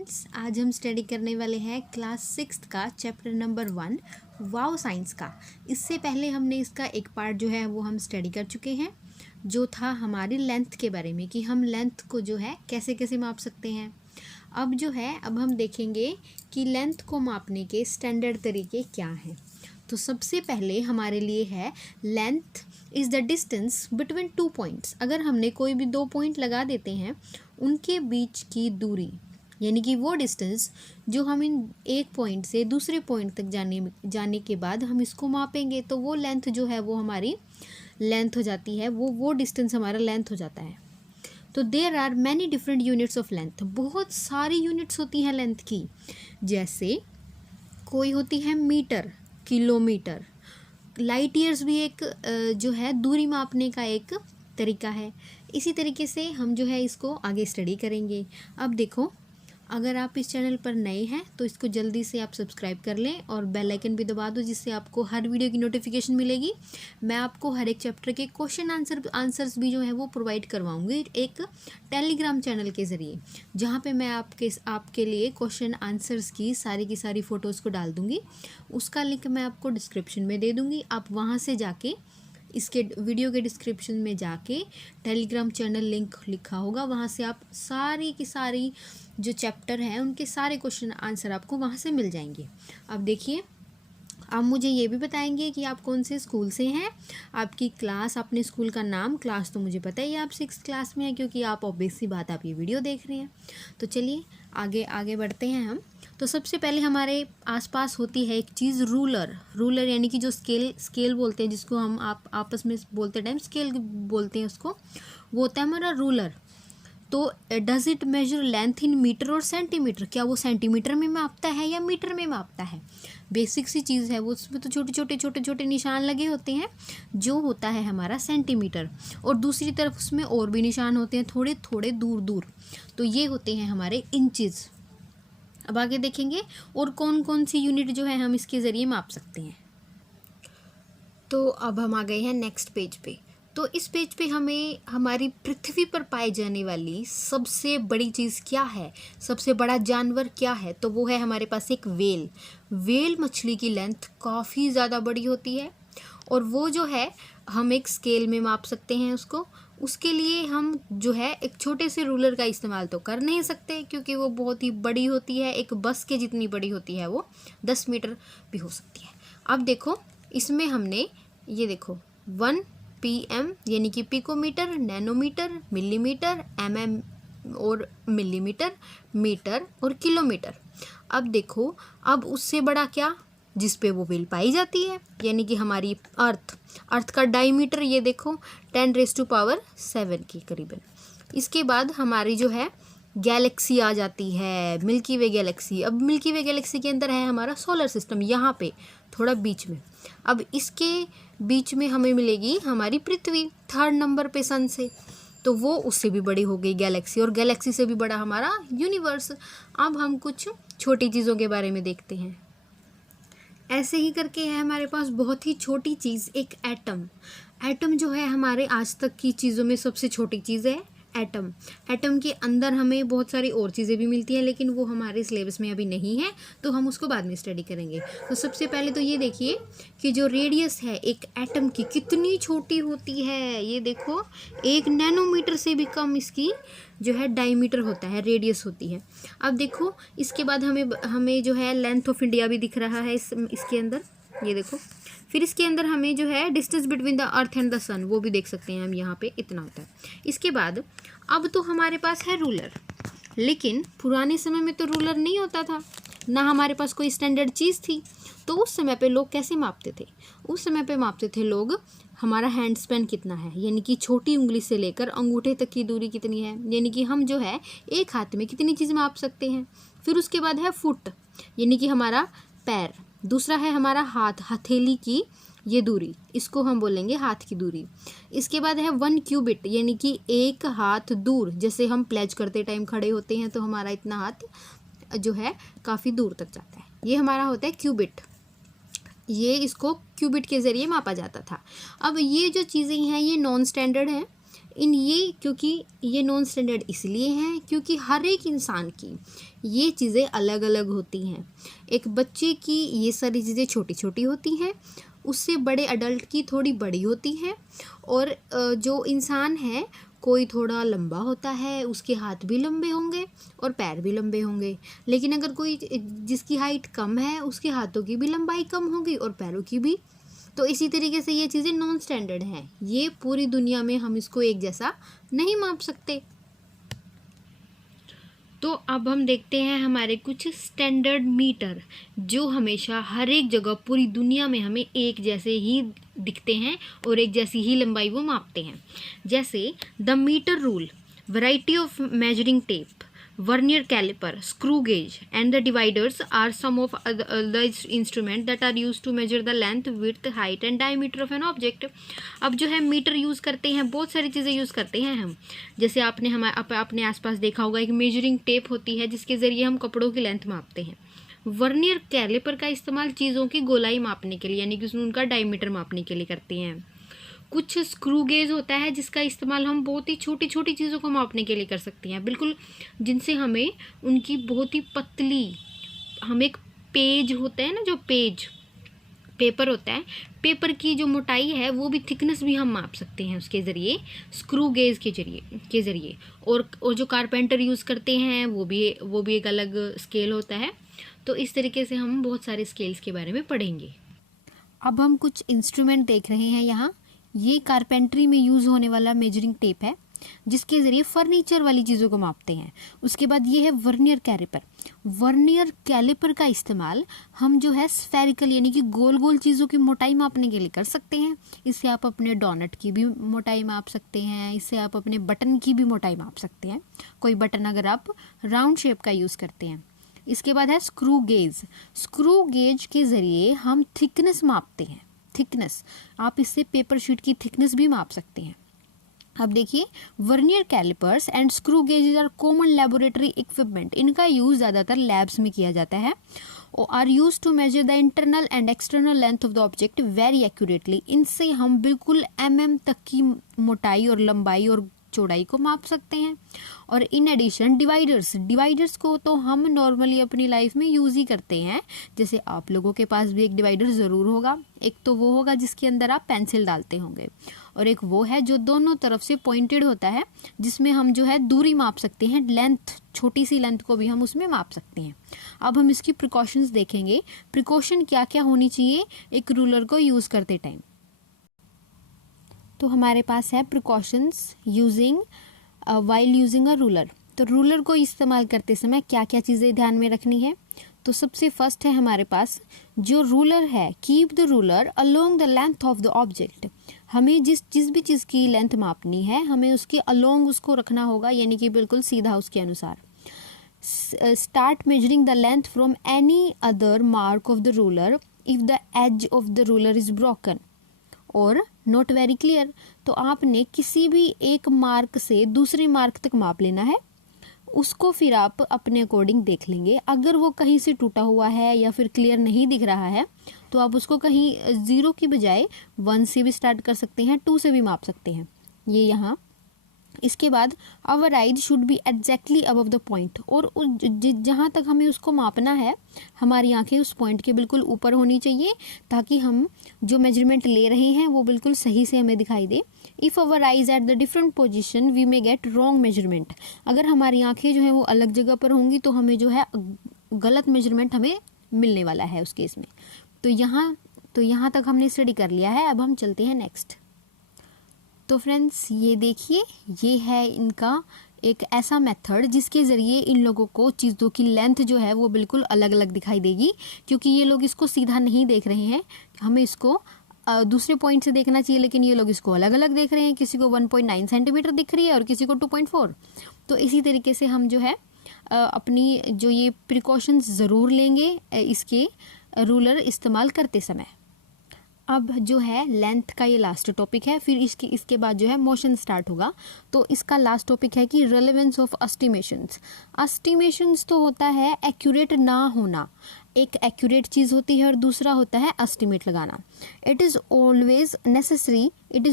Students, आज हम study करने वाले हैं क्लास 6 का चैप्टर नंबर 1 वाव साइंस का। इससे पहले हमने इसका एक पार्ट जो है वो हम स्टडी कर चुके हैं, जो था हमारी लेंथ के बारे में कि हम लेंथ को जो है कैसे कैसे माप सकते हैं। अब हम देखेंगे कि लेंथ को मापने के स्टैंडर्ड तरीके क्या हैं। तो सबसे पहले हमारे लिए है length is the distance between 2 points. अगर हमने कोई भी 2 पॉइंट लगा देते हैं, उनके बीच की दूरी यानी कि वो डिस्टेंस जो हम इन एक पॉइंट से दूसरे पॉइंट तक जाने के बाद हम इसको मापेंगे, तो वो लेंथ जो है वो हमारी लेंथ हो जाती है, वो डिस्टेंस हमारा लेंथ हो जाता है। तो there are many different units of length. बहुत सारी यूनिट्स होती हैं लेंथ की, जैसे कोई होती है मीटर, किलोमीटर। लाइट ईयर्स भी एक जो है दूरी मापने का एक तरीका है। इसी तरीके से हम जो है इसको आगे स्टडी करेंगे। अब देखो, अगर आप इस चैनल पर नए हैं तो इसको जल्दी से आप सब्सक्राइब कर लें और बेल आइकन भी दबा दो, जिससे आपको हर वीडियो की नोटिफिकेशन मिलेगी। मैं आपको हर एक चैप्टर के क्वेश्चन आंसर्स भी जो है वो प्रोवाइड करवाऊंगी एक टेलीग्राम चैनल के ज़रिए, जहाँ पे मैं आपके लिए क्वेश्चन आंसर्स की सारी फ़ोटोज़ को डाल दूँगी। उसका लिंक मैं आपको डिस्क्रिप्शन में दे दूँगी। आप वहाँ से जाके इसके वीडियो के डिस्क्रिप्शन में जाके टेलीग्राम चैनल लिंक लिखा होगा, वहाँ से आप सारी की सारी जो चैप्टर हैं उनके सारे क्वेश्चन आंसर आपको वहाँ से मिल जाएंगे। अब देखिए, आप मुझे ये भी बताएंगे कि आप कौन से स्कूल से हैं, आपकी क्लास, अपने स्कूल का नाम। क्लास तो मुझे पता ही है आप 6th क्लास में हैं, क्योंकि आप ऑब्वियस सी बात आप ये वीडियो देख रहे हैं। तो चलिए आगे बढ़ते हैं हम। तो सबसे पहले हमारे आसपास होती है एक चीज़, रूलर यानी कि जो स्केल बोलते हैं, जिसको हम आपस में बोलते टाइम स्केल बोलते हैं उसको, वो होता है हमारा रूलर। तो does it measure length in metre और सेंटीमीटर? क्या वो सेंटीमीटर में मापता है या मीटर में मापता है? बेसिक सी चीज़ है वो, उसमें तो छोटे छोटे निशान लगे होते हैं, जो होता है हमारा सेंटीमीटर। और दूसरी तरफ उसमें और भी निशान होते हैं थोड़े थोड़े दूर, तो ये होते हैं हमारे इंचेस। अब आगे देखेंगे और कौन कौन सी यूनिट जो है हम इसके ज़रिए माप सकते हैं। तो अब हम आ गए हैं नेक्स्ट पेज पे। तो इस पेज पे हमें हमारी पृथ्वी पर पाई जाने वाली सबसे बड़ी चीज़ क्या है, सबसे बड़ा जानवर क्या है, तो वो है हमारे पास एक वेल मछली की लेंथ काफ़ी ज़्यादा बड़ी होती है, और वो जो है हम एक स्केल में माप सकते हैं उसको। उसके लिए हम जो है एक छोटे से रूलर का इस्तेमाल तो कर नहीं सकते, क्योंकि वो बहुत ही बड़ी होती है, एक बस के जितनी बड़ी होती है, वो 10 मीटर भी हो सकती है। अब देखो, इसमें हमने ये देखो 1 PM यानी कि पिकोमीटर, नैनोमीटर, मिलीमीटर, MM और मिलीमीटर, मीटर और किलोमीटर। अब देखो, अब उससे बड़ा क्या, जिस पे वो व्हील पाई जाती है, यानी कि हमारी अर्थ का डायमीटर ये देखो 10⁻⁷ के करीबन। इसके बाद हमारी जो है गैलेक्सी आ जाती है, मिल्की वे गैलेक्सी। अब मिल्की वे गैलेक्सी के अंदर है हमारा सोलर सिस्टम, यहाँ पे थोड़ा बीच में। अब इसके बीच में हमें मिलेगी हमारी पृथ्वी 3rd नंबर पे सन से, तो वो उससे भी बड़ी हो गई गैलेक्सी, और गैलेक्सी से भी बड़ा हमारा यूनिवर्स। अब हम कुछ छोटी चीज़ों के बारे में देखते हैं। ऐसे ही करके है हमारे पास बहुत ही छोटी चीज़, एक एटम जो है हमारे आज तक की चीज़ों में सबसे छोटी चीज़ है एटम के अंदर हमें बहुत सारी और चीज़ें भी मिलती हैं, लेकिन वो हमारे सिलेबस में अभी नहीं है, तो हम उसको बाद में स्टडी करेंगे। तो सबसे पहले तो ये देखिए कि जो रेडियस है एक एटम की कितनी छोटी होती है। ये देखो, 1 नैनोमीटर से भी कम इसकी जो है डायमीटर होता है, रेडियस होती है। अब देखो, इसके बाद हमें जो है लेंथ ऑफ इंडिया भी दिख रहा है इसके अंदर, ये देखो। फिर इसके अंदर हमें जो है distance between the earth and the sun, वो भी देख सकते हैं हम, यहाँ पे इतना होता है। इसके बाद अब तो हमारे पास है रूलर, लेकिन पुराने समय में तो रूलर नहीं होता था, ना हमारे पास कोई स्टैंडर्ड चीज़ थी। तो उस समय पे लोग कैसे मापते थे? उस समय पे मापते थे लोग हमारा हैंड स्पैन कितना है, यानी कि छोटी उंगली से लेकर अंगूठे तक की दूरी कितनी है, यानी कि हम जो है एक हाथ में कितनी चीज़ माप सकते हैं। फिर उसके बाद है फुट, यानी कि हमारा पैर। दूसरा है हमारा हाथ, हथेली की ये दूरी, इसको हम बोलेंगे हाथ की दूरी। इसके बाद है 1 क्यूबिट, यानी कि एक हाथ दूर। जैसे हम प्लेज करते टाइम खड़े होते हैं तो हमारा इतना हाथ जो है काफ़ी दूर तक जाता है, ये हमारा होता है क्यूबिट। इसको क्यूबिट के ज़रिए मापा जाता था। अब ये जो चीज़ें हैं ये नॉन स्टैंडर्ड हैं, क्योंकि ये नॉन स्टैंडर्ड इसलिए हैं क्योंकि हर एक इंसान की ये चीज़ें अलग अलग होती हैं। एक बच्चे की ये सारी चीज़ें छोटी छोटी होती हैं, उससे बड़े अडल्ट की थोड़ी बड़ी होती हैं। और जो इंसान है कोई थोड़ा लंबा होता है, उसके हाथ भी लंबे होंगे और पैर भी लंबे होंगे। लेकिन अगर कोई जिसकी हाइट कम है, उसके हाथों की भी लंबाई कम होगी और पैरों की भी। तो इसी तरीके से ये चीज़ें नॉन स्टैंडर्ड हैं। ये पूरी दुनिया में हम इसको एक जैसा नहीं माप सकते। तो अब हम देखते हैं हमारे कुछ स्टैंडर्ड मीटर जो हमेशा हर एक जगह पूरी दुनिया में हमें एक जैसे ही दिखते हैं और एक जैसी ही लंबाई वो मापते हैं। जैसे the metre rule, variety of measuring tape, vernier caliper, screw gauge and the dividers are some of the instrument that are use to measure the length, width, height and diameter of an object. अब जो है metre use करते हैं, बहुत सारी चीज़ें use करते हैं हम। जैसे आपने अपने आसपास देखा होगा एक मेजरिंग टेप होती है जिसके ज़रिए हम कपड़ों की लेंथ मापते हैं। वर्नियर कैलिपर का इस्तेमाल चीज़ों की गोलाई मापने के लिए यानी कि उनका डायमीटर मापने के लिए करते हैं। कुछ स्क्रू गेज होता है जिसका इस्तेमाल हम बहुत ही छोटी छोटी चीज़ों को मापने के लिए कर सकते हैं, बिल्कुल जिनसे हमें उनकी बहुत ही पतली, हम एक पेज होता है ना, जो पेपर होता है, पेपर की जो मोटाई है वो भी थिकनेस भी हम माप सकते हैं उसके ज़रिए, स्क्रू गेज के ज़रिए। और जो कारपेंटर यूज़ करते हैं वो भी एक अलग स्केल होता है। तो इस तरीके से हम बहुत सारे स्केल्स के बारे में पढ़ेंगे। अब हम कुछ इंस्ट्रूमेंट देख रहे हैं यहाँ। ये कारपेंट्री में यूज़ होने वाला मेजरिंग टेप है जिसके ज़रिए फर्नीचर वाली चीज़ों को मापते हैं। उसके बाद ये है वर्नियर कैलिपर। वर्नियर कैलिपर का इस्तेमाल हम जो है स्फेरिकल यानी कि गोल गोल चीज़ों की मोटाई मापने के लिए कर सकते हैं। इससे आप अपने डोनट की भी मोटाई माप सकते हैं, इससे आप अपने बटन की भी मोटाई माप सकते हैं, कोई बटन अगर आप राउंड शेप का यूज़ करते हैं। इसके बाद है स्क्रू गेज। स्क्रू गेज के ज़रिए हम थिकनेस मापते हैं। थिकनेस, आप इससे पेपर शीट की थिकनेस भी माप सकते हैं। अब देखिए, vernier calipers and screw gauges are common laboratory equipment. इनका यूज़ ज़्यादातर लैब्स में किया जाता है। Are use to measure the internal and external length of the object very accurately. इनसे हम बिल्कुल तक की मोटाई और लंबाई और चौड़ाई को माप सकते हैं। और इन एडिशन डिवाइडर्स को तो हम नॉर्मली अपनी लाइफ में यूज़ ही करते हैं। जैसे आप लोगों के पास भी एक डिवाइडर ज़रूर होगा। एक तो वो होगा जिसके अंदर आप पेंसिल डालते होंगे, और एक वो है जो दोनों तरफ से पॉइंटेड होता है जिसमें हम जो है दूरी माप सकते हैं, लेंथ, छोटी सी लेंथ को भी हम उसमें माप सकते हैं। अब हम इसकी प्रिकॉशंस देखेंगे। प्रिकॉशन क्या क्या होनी चाहिए एक रूलर को यूज़ करते टाइम। तो हमारे पास है precautions using while using a ruler. तो रूलर को इस्तेमाल करते समय क्या क्या चीज़ें ध्यान में रखनी है। तो सबसे फर्स्ट है हमारे पास जो रूलर है, keep the ruler along the length of the object. हमें जिस भी चीज़ की लेंथ मापनी है हमें उसके अलोंग उसको रखना होगा, यानी कि बिल्कुल सीधा उसके अनुसार। Start measuring the length from any other mark of the ruler if the edge of the ruler is broken or not very clear. तो आपने किसी भी एक मार्क से दूसरे मार्क तक माप लेना है, उसको फिर आप अपने अकॉर्डिंग देख लेंगे। अगर वो कहीं से टूटा हुआ है या फिर क्लियर नहीं दिख रहा है तो आप उसको कहीं 0 की बजाय 1 से भी स्टार्ट कर सकते हैं, 2 से भी माप सकते हैं, ये यहाँ। इसके बाद our eyes should be exactly above the point, और जहाँ तक हमें उसको मापना है हमारी आंखें उस पॉइंट के बिल्कुल ऊपर होनी चाहिए ताकि हम जो मेजरमेंट ले रहे हैं वो बिल्कुल सही से हमें दिखाई दे। If our eyes at the different position we may get wrong measurement. अगर हमारी आंखें जो है वो अलग जगह पर होंगी तो हमें जो है गलत मेजरमेंट हमें मिलने वाला है उस केस में। तो यहाँ तक हमने स्टडी कर लिया है। अब हम चलते हैं नेक्स्ट। तो फ्रेंड्स ये देखिए, ये है इनका एक ऐसा मेथड जिसके ज़रिए इन लोगों को चीज़ों की लेंथ जो है वो बिल्कुल अलग अलग दिखाई देगी, क्योंकि ये लोग इसको सीधा नहीं देख रहे हैं, हमें इसको दूसरे पॉइंट से देखना चाहिए, लेकिन ये लोग इसको अलग अलग देख रहे हैं। किसी को 1.9 सेंटीमीटर दिख रही है और किसी को 2.4। तो इसी तरीके से हम जो है अपनी जो ये प्रिकॉशंस ज़रूर लेंगे इसके रूलर इस्तेमाल करते समय। अब जो है लेंथ का ये लास्ट टॉपिक है, फिर इसके बाद जो है मोशन स्टार्ट होगा। तो इसका लास्ट टॉपिक है कि रेलेवेंस ऑफ एस्टिमेशंस। एस्टिमेशंस तो होता है एक्यूरेट ना होना, एक एक्यूरेट चीज़ होती है और दूसरा होता है एस्टिमेट लगाना। It is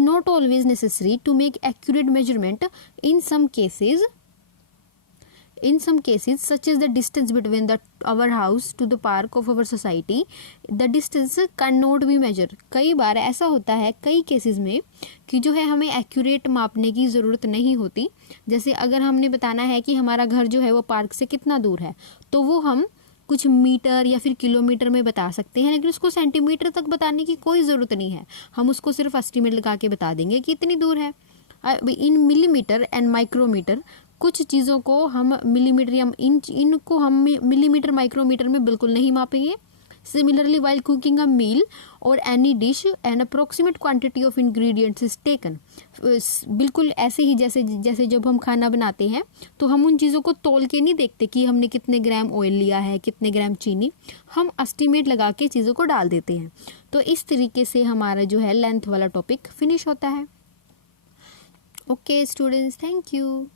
not always necessary to make accurate measurement in some cases such as the distance between our house to the park of our society, the distance cannot be measured। कई बार ऐसा होता है कई cases में कि जो है हमें एक्यूरेट मापने की ज़रूरत नहीं होती। जैसे अगर हमने बताना है कि हमारा घर जो है वो पार्क से कितना दूर है, तो वो हम कुछ मीटर या फिर किलोमीटर में बता सकते हैं, लेकिन उसको सेंटीमीटर तक बताने की कोई ज़रूरत नहीं है। हम उसको सिर्फ एस्टिमेट लगा के बता देंगे कि इतनी दूर है। इन मिलीमीटर एंड माइक्रोमीटर, कुछ चीज़ों को हम मिलीमीटर या इनको हम मिलीमीटर माइक्रोमीटर में बिल्कुल नहीं मापेंगे। सिमिलरली वाइल कुकिंग अ मील और any dish N approximate quantity of ingredients is taken. बिल्कुल ऐसे ही जैसे जब हम खाना बनाते हैं तो हम उन चीज़ों को तोल के नहीं देखते कि हमने कितने ग्राम ऑयल लिया है, कितने ग्राम चीनी, हम एस्टिमेट लगा के चीज़ों को डाल देते हैं। तो इस तरीके से हमारा जो है लेंथ वाला टॉपिक फिनिश होता है। Okay students, thank you.